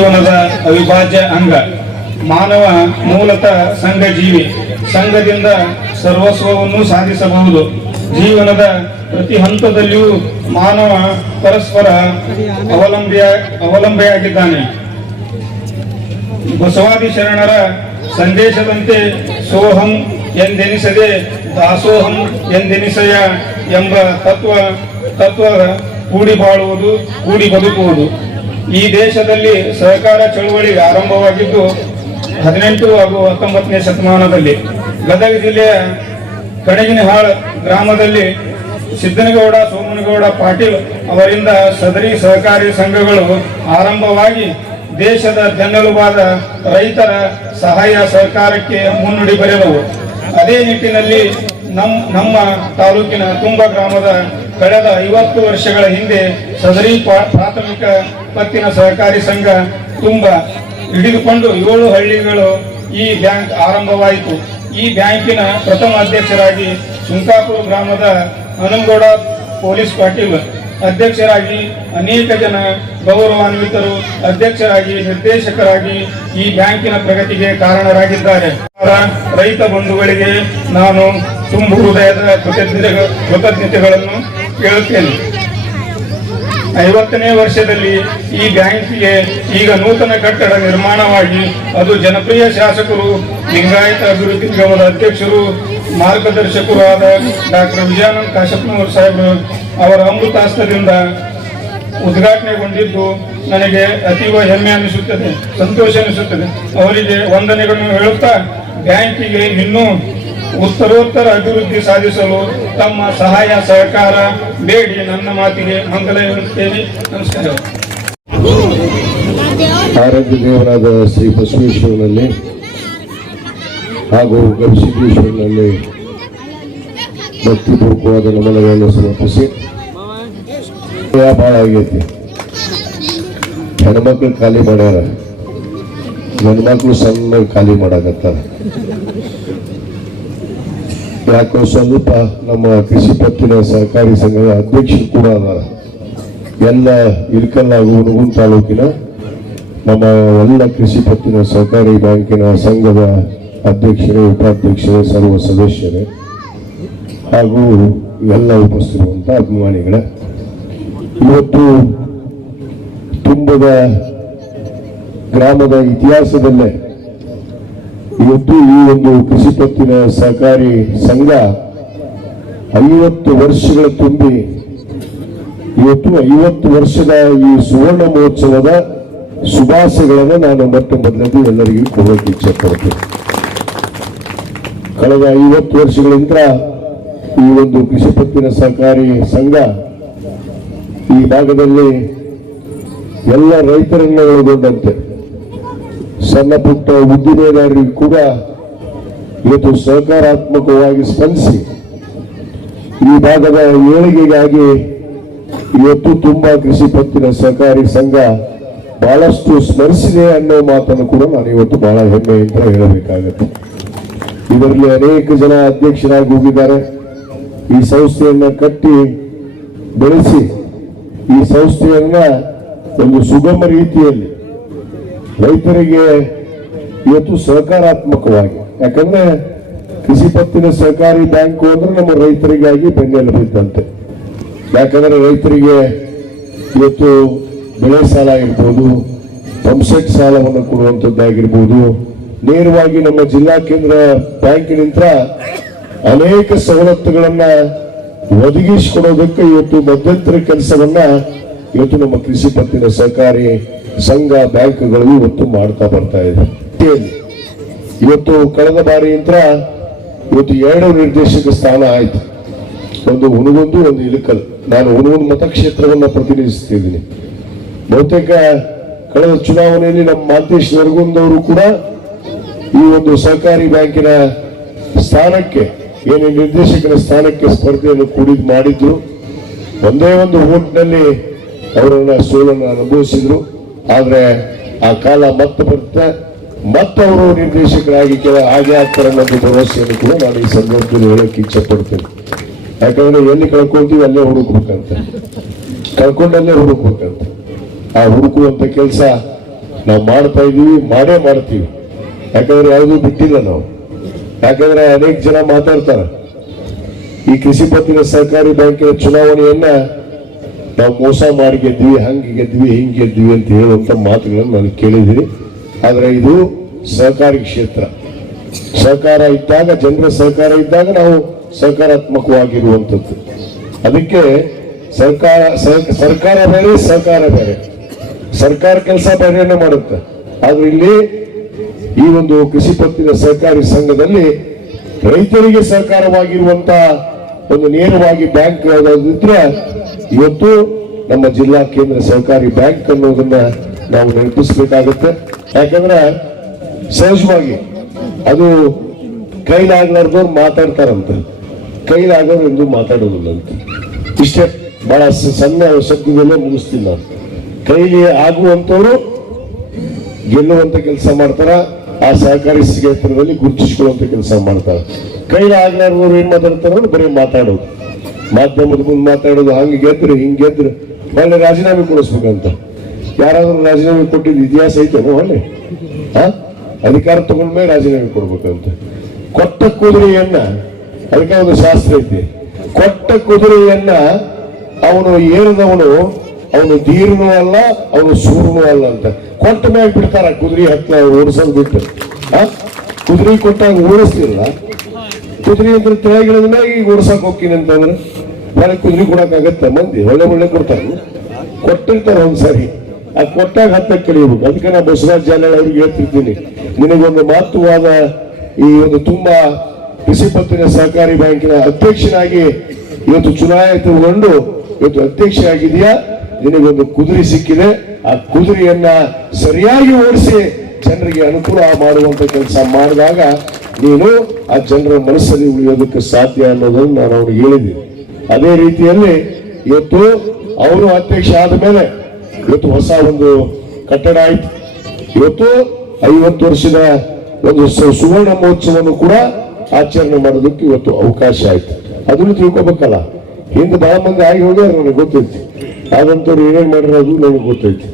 ಜೀವನದ ಅವಿಭಾಜ್ಯ ಅಂಗ. ಮಾನವ ಮೂಲತಃ ಸಂಘ ಜೀವಿ. ಸಂಘದಿಂದ ಸರ್ವಸ್ವವನ್ನು ಸಾಧಿಸಬಹುದು. ಜೀವನದ ಪ್ರತಿ ಹಂತದಲ್ಲಿಯೂ ಮಾನವ ಪರಸ್ಪರ ಅವಲಂಬಿಯಾಗಿದ್ದಾನೆ. ಬಸವಾದಿ ಶರಣರ ಸಂದೇಶದಂತೆ ಸೋಹಂ ಎಂದೆನಿಸದೆ ದಾಸೋಹಂ ಎಂದೆನಿಸಯ ಎಂಬ ತತ್ವ ಕೂಡಿ ಬಾಳುವುದು, ಕೂಡಿ ಬದುಕುವುದು. ಈ ದೇಶದಲ್ಲಿ ಸಹಕಾರ ಚಳವಳಿ ಆರಂಭವಾಗಿದ್ದು 18 ಹಾಗೂ 19ನೇ ಶತಮಾನದಲ್ಲಿ. ಗದಗ ಜಿಲ್ಲೆಯ ಕಣಗಿನಹಾಳ ಗ್ರಾಮದಲ್ಲಿ ಸಿದ್ದನಗೌಡ ಸೋಮನಗೌಡ ಪಾಟೀಲ್ ಅವರಿಂದ ಸದರಿ ಸಹಕಾರಿ ಸಂಘಗಳು ಆರಂಭವಾಗಿ ದೇಶದ ಬೆನ್ನೆಲುಬಾದ ರೈತರ ಸಹಾಯ ಸಹಕಾರಕ್ಕೆ ಮುನ್ನುಡಿ ಬರೆದವು. ಅದೇ ನಿಟ್ಟಿನಲ್ಲಿ ನಮ್ಮ ತಾಲೂಕಿನ ತುಂಬ ಗ್ರಾಮದ ಕಳೆದ 50 ವರ್ಷಗಳ ಹಿಂದೆ ಸದರಿ ಪ್ರಾಥಮಿಕ ಪತ್ತಿನ ಸಹಕಾರಿ ಸಂಘ ತುಂಬ ಹಿಡಿದುಕೊಂಡು 7 ಹಳ್ಳಿಗಳು ಈ ಬ್ಯಾಂಕ್ ಆರಂಭವಾಯಿತು. ಈ ಬ್ಯಾಂಕಿನ ಪ್ರಥಮ ಅಧ್ಯಕ್ಷರಾಗಿ ಸುಂಕಾಪುರ ಗ್ರಾಮದ ಹನುಮಗೌಡ ಪೊಲೀಸ್ ಪಾಟೀಲ್ ಅಧ್ಯಕ್ಷರಾಗಿ, ಅನೇಕ ಜನ ಗೌರವಾನ್ವಿತರು ಅಧ್ಯಕ್ಷರಾಗಿ, ನಿರ್ದೇಶಕರಾಗಿ ಈ ಬ್ಯಾಂಕಿನ ಪ್ರಗತಿಗೆ ಕಾರಣರಾಗಿದ್ದಾರೆ. ರೈತ ಬಂಧುಗಳಿಗೆ ನಾನು ತುಂಬು ಹೃದಯದ ಕೃತಜ್ಞತೆಗಳನ್ನು ಹೇಳುತ್ತೇನೆ. 50ನೇ ವರ್ಷದಲ್ಲಿ ಈ ಬ್ಯಾಂಕಿಗೆ ಈಗ ನೂತನ ಕಟ್ಟಡ ನಿರ್ಮಾಣವಾಗಿ ಅದು ಜನಪ್ರಿಯ ಶಾಸಕರು, ಲಿಂಗಾಯತ ಅಭಿವೃದ್ಧಿ ನಿಗಮದ ಅಧ್ಯಕ್ಷರು, ಮಾರ್ಗದರ್ಶಕರು ಆದ ಡಾಕ್ಟರ್ ವಿಜಯಾನಂದ ಕಾಶಪ್ಪನವರು ಸಾಹೇಬರು ಅವರ ಅಮೃತಾಸ್ತದಿಂದ ಉದ್ಘಾಟನೆಗೊಂಡಿದ್ದು ನನಗೆ ಅತೀವ ಹೆಮ್ಮೆ ಅನಿಸುತ್ತದೆ, ಸಂತೋಷ ಅನಿಸುತ್ತದೆ. ಅವರಿಗೆ ವಂದನೆಗಳನ್ನು ಹೇಳುತ್ತಾ ಬ್ಯಾಂಕಿಗೆ ಇನ್ನೂ ಉತ್ತರೋತ್ತರ ಅಭಿವೃದ್ಧಿ ಸಾಧಿಸಲು ತಮ್ಮ ಸಹಾಯ ಸಹಕಾರ ಬೇಡಿ ನನ್ನ ಮಾತಿಗೆ ಮಂಗಲ ಹೇಳುತ್ತೇನೆ. ನಮಸ್ಕಾರ. ಆರಾಧ್ಯ ದೇವರಾದ ಶ್ರೀ ಬಸವೇಶ್ವರನಲ್ಲಿ ಹಾಗೂ ಗವಿಸಿದ್ದೇಶ್ವರನಲ್ಲಿ ಭಕ್ತಿಪೂರ್ವಕವಾದ ನಮನಗಳನ್ನು ಸಮರ್ಪಿಸಿ, ಭಾಳ ಆಗೈತಿ. ಹೆಣ್ಮಕ್ಳು ಖಾಲಿ ಮಾಡ್ಯಾರ, ಗಂಡ್ಮಕ್ಳು ಸಣ್ಣ ಖಾಲಿ ಮಾಡಾಕತ್ತಾರ. ಯಾಕೋ ಸ್ವಲ್ಪ ನಮ್ಮ ಕೃಷಿ ಪತ್ತಿನ ಸಹಕಾರಿ ಸಂಘದ ಅಧ್ಯಕ್ಷರು ಕೂಡ ಅದಾರ. ಎಲ್ಲ ಇಲ್ಕಲ್ ಹಾಗೂ ಹುನಗುಂದ ತಾಲೂಕಿನ ನಮ್ಮ ಎಲ್ಲ ಕೃಷಿ ಪತ್ತಿನ ಸಹಕಾರಿ ಬ್ಯಾಂಕಿನ ಸಂಘದ ಅಧ್ಯಕ್ಷರೇ, ಉಪಾಧ್ಯಕ್ಷರೇ, ಸರ್ವ ಸದಸ್ಯರೇ ಹಾಗೂ ಎಲ್ಲ ಉಪಸ್ಥಿತಿರುವಂಥ ಅಭಿಮಾನಿಗಳೇ, ಇವತ್ತು ತುಂಬದ ಗ್ರಾಮದ ಇತಿಹಾಸದಲ್ಲೇ ಇವತ್ತು ಈ ಒಂದು ಕೃಷಿ ಪತ್ತಿನ ಸಹಕಾರಿ ಸಂಘ 50 ವರ್ಷಗಳ ತುಂಬಿ ಇವತ್ತು 50 ವರ್ಷದ ಈ ಸುವರ್ಣ ಮಹೋತ್ಸವದ ಶುಭಾಶಯಗಳನ್ನು ನಾನು ಮೊದಲನೇದು ಎಲ್ಲರಿಗೂ ಕೊಡೋಕೆ ಇಚ್ಛೆ ಪಡ್ತೇನೆ. ಕಳೆದ 50 ವರ್ಷಗಳಿಂದ ಈ ಒಂದು ಕೃಷಿ ಪತ್ತಿನ ಸಹಕಾರಿ ಸಂಘ ಈ ಭಾಗದಲ್ಲಿ ಎಲ್ಲ ರೈತರನ್ನ ಒಳಗೊಂಡಂತೆ ಸಣ್ಣ ಪುಟ್ಟ ಉದ್ದಿಮೆದಾರರಿಗೂ ಕೂಡ ಇವತ್ತು ಸಹಕಾರಾತ್ಮಕವಾಗಿ ಸ್ಪಂದಿಸಿ ಈ ಭಾಗದ ಏಳಿಗೆಗಾಗಿ ಇವತ್ತು ತುಂಬಾ ಕೃಷಿ ಪತ್ತಿನ ಸಹಕಾರಿ ಸಂಘ ಬಹಳಷ್ಟು ಸ್ಮರಿಸಿದೆ ಅನ್ನೋ ಮಾತನ್ನು ಕೂಡ ನಾನು ಇವತ್ತು ಬಹಳ ಹೆಮ್ಮೆಯಿಂದ ಹೇಳಬೇಕಾಗುತ್ತೆ. ಇದರಲ್ಲಿ ಅನೇಕ ಜನ ಅಧ್ಯಕ್ಷರಾಗಿ ಹೋಗಿದ್ದಾರೆ. ಈ ಸಂಸ್ಥೆಯನ್ನ ಕಟ್ಟಿ ಬೆಳೆಸಿ ಈ ಸಂಸ್ಥೆಯನ್ನ ಒಂದು ಸುಗಮ ರೀತಿಯಲ್ಲಿ ರೈತರಿಗೆ ಇವತ್ತು ಸಹಕಾರಾತ್ಮಕವಾಗಿ, ಯಾಕಂದ್ರೆ ಕೃಷಿ ಪತ್ತಿನ ಸಹಕಾರಿ ಬ್ಯಾಂಕು ಅಂದ್ರೆ ನಮ್ಮ ರೈತರಿಗಾಗಿ ಬೆನ್ನೆಲುಬಿದ್ದಂತೆ. ಯಾಕಂದ್ರೆ ರೈತರಿಗೆ ಇವತ್ತು ಬೆಳೆ ಸಾಲ ಇರ್ಬೋದು, ಪಂಪ್ಸೆಟ್ ಸಾಲವನ್ನು ಕೊಡುವಂಥದ್ದಾಗಿರ್ಬೋದು, ನೇರವಾಗಿ ನಮ್ಮ ಜಿಲ್ಲಾ ಕೇಂದ್ರ ಬ್ಯಾಂಕಿನಿಂದ ಅನೇಕ ಸವಲತ್ತುಗಳನ್ನ ಒದಗಿಸಿಕೊಡೋದಕ್ಕೆ ಇವತ್ತು ಮಧ್ಯಂತರ ಕೆಲಸವನ್ನ ಇವತ್ತು ನಮ್ಮ ಕೃಷಿ ಪತ್ತಿನ ಸಹಕಾರಿ ಸಂಘ ಬ್ಯಾಂಕ್ಗಳು ಇವತ್ತು ಮಾಡ್ತಾ ಬರ್ತಾ ಇದೆ. ಇವತ್ತು ಕಳೆದ ಬಾರಿಯಿಂದ ಇವತ್ತು 2 ನಿರ್ದೇಶಕ ಸ್ಥಾನ ಆಯ್ತು. ಒಂದು ಹುನಗುಂದು, ಒಂದು ಇಳಕಲ್. ನಾನು ಹುನಗುಂದ ಮತಕ್ಷೇತ್ರವನ್ನ ಪ್ರತಿನಿಧಿಸ್ತಿದ್ದೀನಿ. ಬಹುತೇಕ ಕಳೆದ ಚುನಾವಣೆಯಲ್ಲಿ ನಮ್ಮ ಮಾಂತೇಶ್ ನರಗುಂದವರು ಕೂಡ ಈ ಒಂದು ಸಹಕಾರಿ ಬ್ಯಾಂಕಿನ ಸ್ಥಾನಕ್ಕೆ, ಏನು ನಿರ್ದೇಶಕನ ಸ್ಥಾನಕ್ಕೆ ಸ್ಪರ್ಧೆಯನ್ನು ಮಾಡಿದ್ರು. ಒಂದೇ ಒಂದು ಓಟ್ನಲ್ಲಿ ಅವರನ್ನ ಸೋಲನ್ನು ಅನುಭವಿಸಿದ್ರು. ಆದ್ರೆ ಆ ಕಾಲ ಮತ್ತೆ ಬರುತ್ತೆ, ಮತ್ತವರು ನಿರ್ದೇಶಕರಾಗಿ ಹಾಗೆ ಆಗ್ತಾರೆ ಅನ್ನೋದು ಭರವಸೆಯನ್ನು ಕೂಡ ನಾನು ಈ ಸಂದರ್ಭದಲ್ಲಿ ಹೇಳಕ್ಕೆ ಇಚ್ಛೆ ಪಡ್ತೇನೆ. ಯಾಕಂದ್ರೆ ಎಲ್ಲಿ ಕಳ್ಕೊಂತೀವಿ ಅಲ್ಲೇ ಹುಡುಕ್ಬೇಕಂತ, ಕಳ್ಕೊಂಡಲ್ಲೇ ಹುಡುಕ್ಬೇಕಂತ. ಆ ಹುಡುಕುವಂತ ಕೆಲಸ ನಾವು ಮಾಡ್ತಾ ಇದೀವಿ, ಮಾಡೇ ಮಾಡ್ತೀವಿ. ಯಾಕಂದ್ರೆ ಯಾವುದೂ ಬಿಟ್ಟಿಲ್ಲ ನಾವು. ಯಾಕಂದ್ರೆ ಅನೇಕ ಜನ ಮಾತಾಡ್ತಾರೆ, ಈ ಕೃಷಿ ಪತ್ತಿನ ಸಹಕಾರಿ ಬ್ಯಾಂಕಿನ ಚುನಾವಣೆಯನ್ನ ನಾವು ಮೋಸ ಮಾಡಿ ಗೆದ್ವಿ, ಹಂಗೆ ಗೆದ್ವಿ, ಹಿಂಗೆ ಗೆದ್ವಿ ಅಂತ ಹೇಳುವಂತ ಮಾತುಗಳನ್ನು ನಾನು ಕೇಳಿದ್ದೀನಿ. ಆದ್ರೆ ಇದು ಸಹಕಾರಿ ಕ್ಷೇತ್ರ. ಸಹಕಾರ ಇದ್ದಾಗ, ಜನರ ಸಹಕಾರ ಇದ್ದಾಗ ನಾವು ಸಹಕಾರಾತ್ಮಕವಾಗಿರುವಂಥದ್ದು. ಅದಕ್ಕೆ ಸರ್ಕಾರ ಬೇರೆ, ಸಹಕಾರ ಬೇರೆ. ಸರ್ಕಾರ ಕೆಲಸ ಬೇರೆಯನ್ನ ಮಾಡುತ್ತೆ. ಆದ್ರೆ ಇಲ್ಲಿ ಈ ಒಂದು ಕೃಷಿ ಪತ್ತಿನ ಸಹಕಾರಿ ಸಂಘದಲ್ಲಿ ರೈತರಿಗೆ ಸಹಕಾರವಾಗಿರುವಂತ ಒಂದು ನೇರವಾಗಿ ಬ್ಯಾಂಕ್ ಯಾವುದಾದಿದ್ರೆ ಇವತ್ತು ನಮ್ಮ ಜಿಲ್ಲಾ ಕೇಂದ್ರ ಸಹಕಾರಿ ಬ್ಯಾಂಕ್ ಅನ್ನೋದನ್ನ ನಾವು ನೆನಪಿಸಬೇಕಾಗುತ್ತೆ. ಯಾಕಂದ್ರೆ ಸಹಜವಾಗಿ ಅದು ಕೈಲಾಗ್ಲಾರ್ದವ್ರು ಮಾತಾಡ್ತಾರಂತ, ಕೈಲಾಗೋರು ಎಂದು ಮಾತಾಡೋದಿಲ್ಲಂತ. ಇಷ್ಟೇ, ಬಹಳ ಸಣ್ಣ ಶಬ್ದದಲ್ಲೇ ಮುಗಿಸ್ತೀನಿ ನಾನು. ಕೈಲಿ ಆಗುವಂತವ್ರು ಗೆಲ್ಲುವಂತ ಕೆಲಸ ಮಾಡ್ತಾರ, ಆ ಸಹಕಾರಿ ಕ್ಷೇತ್ರದಲ್ಲಿ ಗುರುತಿಸಿಕೊಳ್ಳುವಂತ ಕೆಲಸ ಮಾಡ್ತಾರೆ. ಕೈಲಿ ಆಗ್ಲಾರ್ದವ್ರು ಏನ್ ಮಾತಾಡ್ತಾರ, ಬರೀ ಮಾತಾಡೋದು, ಮಾಧ್ಯಮದ ಮುಂದೆ ಮಾತಾಡೋದು, ಹಂಗೆ ಗೆದ್ರು ಹಿಂಗೆ ಗೆದ್ರು ಒಳ್ಳೆ ರಾಜೀನಾಮೆ ಕೊಡಿಸ್ಬೇಕಂತ. ಯಾರಾದ್ರೂ ರಾಜೀನಾಮೆ ಕೊಟ್ಟಿದ್ದು ಇತಿಹಾಸ ಐತೇನೋ? ಒಳ್ಳೆ ಅಧಿಕಾರ ತಗೊಂಡ್ಮೇಲೆ ರಾಜೀನಾಮೆ ಕೊಡ್ಬೇಕಂತ. ಕೊಟ್ಟ ಕುದುರೆಯನ್ನ, ಅದಕ್ಕೆ ಒಂದು ಶಾಸ್ತ್ರ ಐತಿ, ಕೊಟ್ಟ ಕುದುರೆಯನ್ನ ಅವನು ಏರಿದವನು ಅವನು ಧೀರನೂ ಅಲ್ಲ, ಅವನು ಸೂರನೂ ಅಲ್ಲ ಅಂತ. ಕೊಟ್ಟ ಮ್ಯಾಗ ಬಿಡ್ತಾರ ಕುದುರೆ ಹತ್ತ ಓಡಿಸೋದು ಬಿಟ್ಟು. ಕುದುರೆ ಕೊಟ್ಟಾಗ ಓಡಿಸ್ತಿಲ್ಲ, ಕುದುರೆ ಅಂದ್ರೆ ತೆಳಗಿಳಿದ ಮ್ಯಾಗ ಈಗ ಓಡಿಸಕ್ ಹೋಗ್ತೀನಿ ಅಂತಂದ್ರೆ ಒಳ್ಳೆ ಕುದುರೆ ಕೊಡಕ್ಕಾಗತ್ತ? ಮಂದಿ ಒಳ್ಳೆ ಕೊಡ್ತಾರೆ, ಕೊಟ್ಟಿರ್ತಾರ ಒಂದ್ಸರಿ. ಆ ಕೊಟ್ಟಾಗ ಹತ್ತಕ್ಕೆ ಕಲಿಯಬೇಕು. ಅದಕ್ಕೆ ನಾ ಬಸವರಾಜ ಜಾಲಳಿ ಅವ್ರಿಗೆ ಹೇಳ್ತಿರ್ತೀನಿ, ನಿನಗೊಂದು ಮಹತ್ವವಾದ ಈ ಒಂದು ತುಂಬಾ ಕೃಷಿ ಪತ್ತಿನ ಸಹಕಾರಿ ಬ್ಯಾಂಕಿನ ಅಧ್ಯಕ್ಷನಾಗಿ ಇವತ್ತು ಚುನಾಯಿತಗೊಂಡು ಇವತ್ತು ಅಧ್ಯಕ್ಷ ಆಗಿದೆಯಾ, ನಿನಗೊಂದು ಕುದುರೆ ಸಿಕ್ಕಿದೆ. ಆ ಕುದುರೆಯನ್ನ ಸರಿಯಾಗಿ ಓಡಿಸಿ ಜನರಿಗೆ ಅನುಕೂಲ ಮಾಡುವಂತ ಕೆಲಸ ಮಾಡಿದಾಗ ನೀನು ಆ ಜನರ ಮನಸ್ಸಲ್ಲಿ ಉಳಿಯೋದಕ್ಕೆ ಸಾಧ್ಯ ಅನ್ನೋದನ್ನು ನಾನು ಅವ್ರಿಗೆ ಹೇಳಿದ್ದೀನಿ. ಅದೇ ರೀತಿಯಲ್ಲಿ ಇವತ್ತು ಅವರು ಅಧ್ಯಕ್ಷ ಆದ ಮೇಲೆ ಇವತ್ತು ಹೊಸ ಒಂದು ಕಟ್ಟಡ ಆಯ್ತು. ಇವತ್ತು 50 ವರ್ಷದ ಒಂದು ಸುವರ್ಣ ಮಹೋತ್ಸವವನ್ನು ಕೂಡ ಆಚರಣೆ ಮಾಡೋದಕ್ಕೆ ಇವತ್ತು ಅವಕಾಶ ಆಯ್ತು. ಅದನ್ನು ತಿಳ್ಕೊಬೇಕಲ್ಲ. ಹಿಂದೆ ಬಹಳ ಮಂದಿ ಆಗಿ ಹೋಗ್ಯಾರ, ನನಗೆ ಗೊತ್ತೈತಿ. ಆದಂತವ್ರು ಏನೇನ್ ಮಾಡಿರೋದು ನನಗೆ ಗೊತ್ತೈತಿ.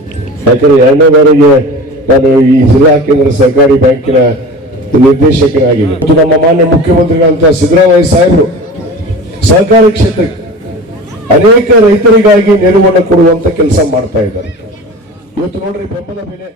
ಯಾಕಂದ್ರೆ 2ನೇ ಬಾರಿಗೆ ನಾನು ಈ ಜಿಲ್ಲಾ ಕೇಂದ್ರ ಸಹಕಾರಿ ಬ್ಯಾಂಕಿನ ನಿರ್ದೇಶಕನಾಗಿದೆ. ಮತ್ತು ನಮ್ಮ ಮಾನ್ಯ ಮುಖ್ಯಮಂತ್ರಿಗಳಂತ ಸಿದ್ದರಾಮಯ್ಯ ಸಾಹೇಬರು ಸಹಕಾರಿ ಕ್ಷೇತ್ರಕ್ಕೆ ಅನೇಕ ರೈತರಿಗಾಗಿ ನೆರವನ್ನು ಕೊಡುವಂತ ಕೆಲಸ ಮಾಡ್ತಾ ಇದ್ದಾರೆ. ಇವತ್ತು ನೋಡ್ರಿ, ಬೆಂಬಲ ಬೆಲೆ